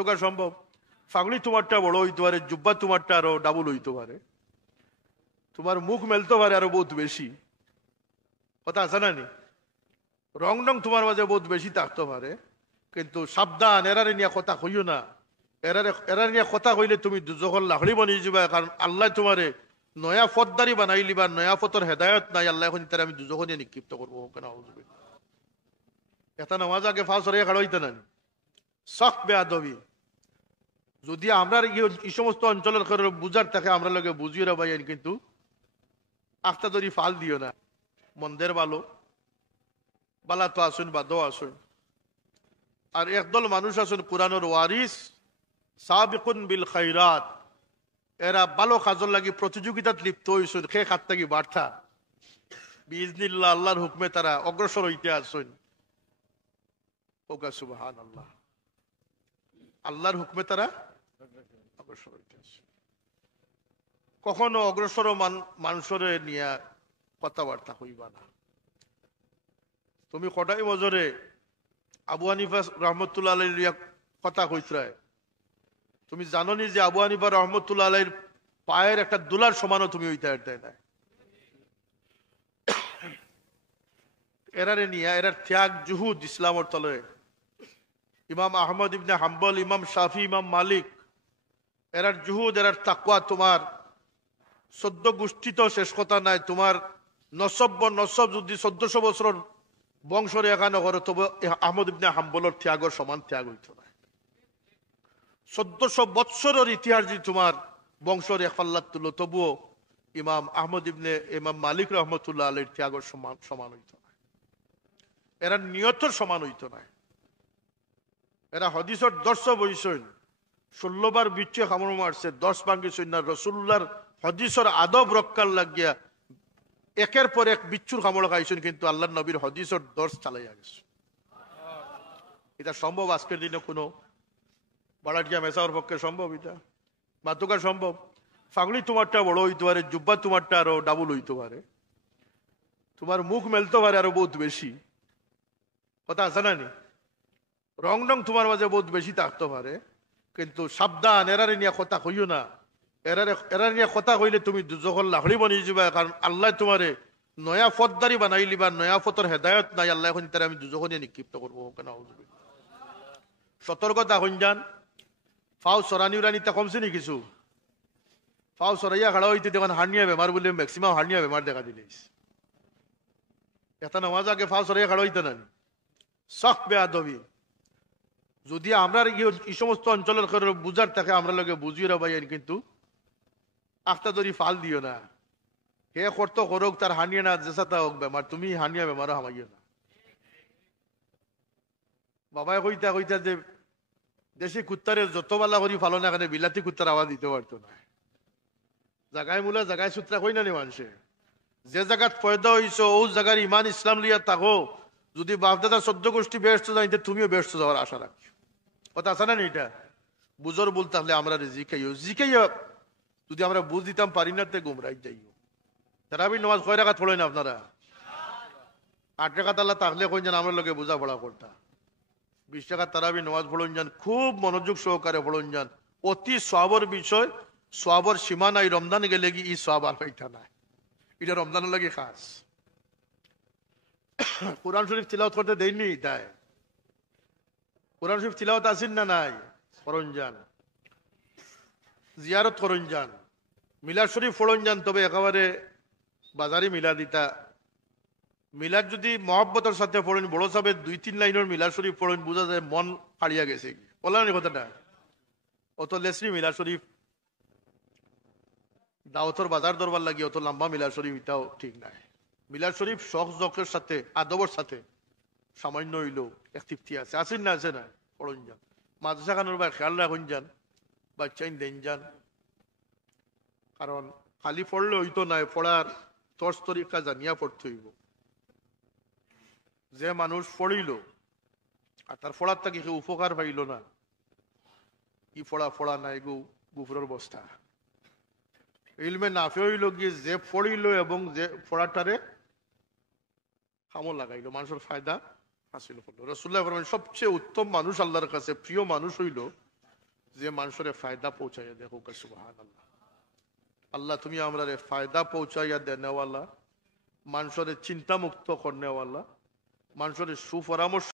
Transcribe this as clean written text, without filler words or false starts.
মাতুকা সম্ভব? ফাগলি তোমারটা বড় হইতে পারে, জুব্বা তোমারটা আরো ডাবল হইতে পারে, তোমার মুখ মেলতে পারে আরো বহুত বেশি, কথা আছে না নি? রং রং তোমার মাঝে বহুত বেশি থাকতে পারে, কিন্তু সাবধান, এরারে নিয়ে কথা কইও না। এরা নিয়ে কথা কইলে তুমি দুজখন লাহড়ি বানিয়ে যাবা, কারণ আল্লাহ তোমারে নয়া ফতদারি বানাইলি বা নয়া ফতর হেদায়ত নাই, আল্লাহ এখন তারা আমি দুজখনে নিক্ষিপ্ত করবো কেন? এটা নামাজ আগে ফাঁস হয়ে খাড়াইতে না সখ বেয়াদবি। যদি আমরা এই সমস্ত অঞ্চলের বুঝার থাকে আমরা লোকে বুঝিয়ে রা ভাই, কিন্তু আখটা ধরি ফাল দিও না। মন্দের ভালো বালা তো আসুন, বাদও আসুন। আর একদল মানুষ আসুন কুরআনের ওয়ারিস, সাবিকুন বিল খাইরাত, এরা ভালো কাজের লাগি প্রতিযোগিতাত লিপ্ত হইছেন, খে খাত থাকি বার্তা বিইজনিল্লাহ, আল্লাহর হুকমে তারা অগ্রসর হইতে আসুন। ওকা সুবহানাল্লাহ, আল্লাহর হুকমে তারা অগ্রসর হইতে আসুন। কখনো অগ্রসর মানুষের নিয়ে কথাবার্তা হইবা না। তুমি কটাই বজরে আবু হানিফা রহমতুল্লাহ আলাইহির কথা কইতরায়, তুমি জানো নি যে আবু হানিফা রহমতুল্লাহ আলাইহির পায়ের একটা দুলার সমানও তুমি হইতে পারতে না। এরারে নিয়ে এরার ত্যাগ জুহুদ ইসলামের তলে, ইমাম আহমদ ইবনে হাম্বল, ইমাম শাফি, ইমাম মালিক, এরার জুহুদ এরার তাকওয়া তোমার 14 গোষ্ঠী তো শেষ কথা নাই। তোমার নসব যদি 1400 বছর বংশরে এখানে করে, তবে আহমদ ইবনে হাম্বলের ত্যাগের সমান ত্যাগ হইত না। 1400 বৎসরের ইতিহাস যদি তোমার বংশরে একপাল্লাত তুলো, তবুও ইমাম মালিক রহমতুল্লাহ আলাইহির ত্যাগের সমান হইত না। এরা নিয়তর সমান হইত না। এরা হদিসের 10 বইছেন, 16 বার বিচ্ছে খামর মারছে, 10 ভাঙ্গিছেন না। রসুল্লাহর হদিসের আদব রক্ষার লাগিয়া একের পর এক বিচ্ছুর খামড় খাইছেন, কিন্তু আল্লাহ নবীর হদিসের দর্শ চালাইয়া গেছে। এটা সম্ভব আজকের দিনে কোনো বাড়াটিয়া মেসাওয়ার পক্ষে সম্ভব? এটা মাতুকা সম্ভব? ফাগলি তোমারটা বড় হইতে পারে, জুব্বা তোমারটা আরো ডাবল হইতে পারে, তোমার মুখ মেলতে পারে আরো বহুত বেশি, কথা আছে না নি? রং রং তোমার মাঝে বহুত বেশি থাকতে পারে, কিন্তু সাবধান, এরারে নিয়ে কথা কইও না। এরা নিয়ে কথা কইলে তুমি দুজখন লাহড়ি বানিয়ে যাবা, কারণ আল্লাহ তোমারে নয়া ফতদারি বানাইলি বা নয়া ফতর হেদায়ত নাই, আল্লাহ এখন তারা আমি দুজখনে নিক্ষিপ্ত করবো কেন? সতর্কতা হইন যান। ফাও সরানি উরানি তা কমছে নি কিছু? ফাও সরাইয়া খাড়া হইতে দেখুন হার্নিয়া বেমার বলে ম্যাক্সিমাম হার্নিয়া বেমার দেখা দিলিস। এটা নামাজ আগে ফাও সরাইয়া খাড়া হইতে না সখ বেয়াদবি। যদি আমরা এই সমস্ত অঞ্চলের বুঝার থাকে আমরা লোকে বুঝিয়ে রা ভাই, কিন্তু আখটা ধরি ফাল দিও না। হে করত করুক, তার হানিয়ে না জেসাতা হোক বেমার, তুমি হানিয়া বেমারও হামাইও না। বাবাই কইতা যে দেশি কুত্তারে যত বালা করি ফালো না, এখানে বিলাতি কুত্তার আওয়াজ দিতে পারতো না। জাগায় মূলা জাগায় সূত্রা কই না নি মানুষে, যে জায়গাত পয়দা হইছ ও জায়গার ইমান ইসলাম লিয়া থাকো। যদি বাপদাদা 14 গোষ্ঠী ব্যস্ত যাইতে, তুমিও ব্যস্ত যাওয়ার আশা রাখি, কথা আছে না? এটা বুঝর বল, তাহলে আমরা জিকাইও যদি আমরা বুঝ দিতাম পারি না, তে গুমরাই যাইও। তারাবির নামাজ কয় রাকাত পড়েন আপনারা? 8 রাকাত। আল্লাহ তাহলে কই যান আমরা লোকে বোঝা পড়া করতা। 20 টাকা তারাবির নামাজ পড়ুন যান, খুব মনোযোগ সহকারে পড়ুন যান। অতি সওয়াবের বিষয়, সওয়াবের সীমা নাই। রমজান গেলে কি ই সওয়াব আর পাইতা নাই, এটা রমজানের লাগে খাস। কোরআন শরীফ তিলাওয়াত করতে দেয়নি, তাই কোরআন শরীফ তিলাওয়াত আসেন না নাই? করুন যান, জিয়ারত করুন যান, মিলাদ শরীফ পড়ুন যান। তবে একেবারে বাজারে মিলা দিতা মিলাদ যদি মহব্বতের সাথে পড়েন, বড় সাহেব 2-3 লাইনের মিলাদ শরীফ পড়েন, বোঝা যায় মন হারিয়া গেছে। বললাম না কথাটা? অত লেসরি মিলাদ শরীফ দাওয়াতর বাজার দরবার লাগিয়ে অত লম্বা মিলাদ শরীফ, এটাও ঠিক নাই। মিলাদ শরীফ শখ জকের সাথে আদবর সাথে সামান্য হইলেও এক তৃপ্তি আছে। আসেন না? আছে না? পড়ুন যান। মাদ্রাসা খানোর বা খেয়াল রাখুন যান, বাচ্চাইন দেন যান। কারণ খালি পড়লে হইতো নাই, পড়ার তর্স তরিকা জানিয়া পড়তে হইব। যে মানুষ পড়িল আর তার পড়ার থেকে কেউ উপকার পাইল না, ই পড়া নাই গো গুফরের বস্তা। ইলমে নাফে হইল গিয়ে যে পড়িল এবং যে পড়াটারে কামল লাগাইল, মানুষের ফায়দা হাসিল করলো। রাসূলুল্লাহ ফরমান সবচেয়ে উত্তম মানুষ আল্লাহর কাছে প্রিয় মানুষ হইল যে মানুষের ফায়দা পৌঁছাইয়া দেখো সুবহানাল্লাহ। আল্লাহ তুমি আমরা ফায়দা পৌঁছাইয়া দেনেওয়ালা, মানুষের চিন্তা মুক্ত করনেওয়ালা, মানুষের সুপরামর্শ